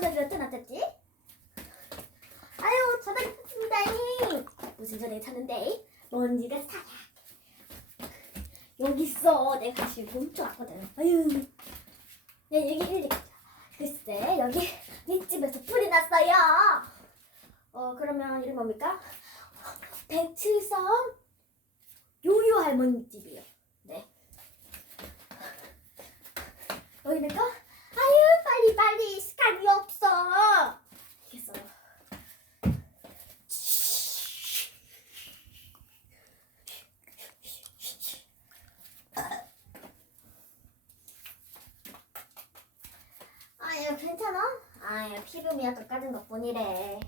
너 몇 점 맞췄지? 아유 저도 찼습니다. 무슨 전에 찼는데? 먼지가 사야. 여기 있어. 내가 지금 엄청 아거든 아유. 내 여기 일리 글쎄 여기 윗집에서 불이 났어요. 어 그러면 이름 뭡니까? 백칠성 요요 할머니 집이요. 네. 여기니까? 괜찮아? 아유 피부미약 깎아준 것 뿐이래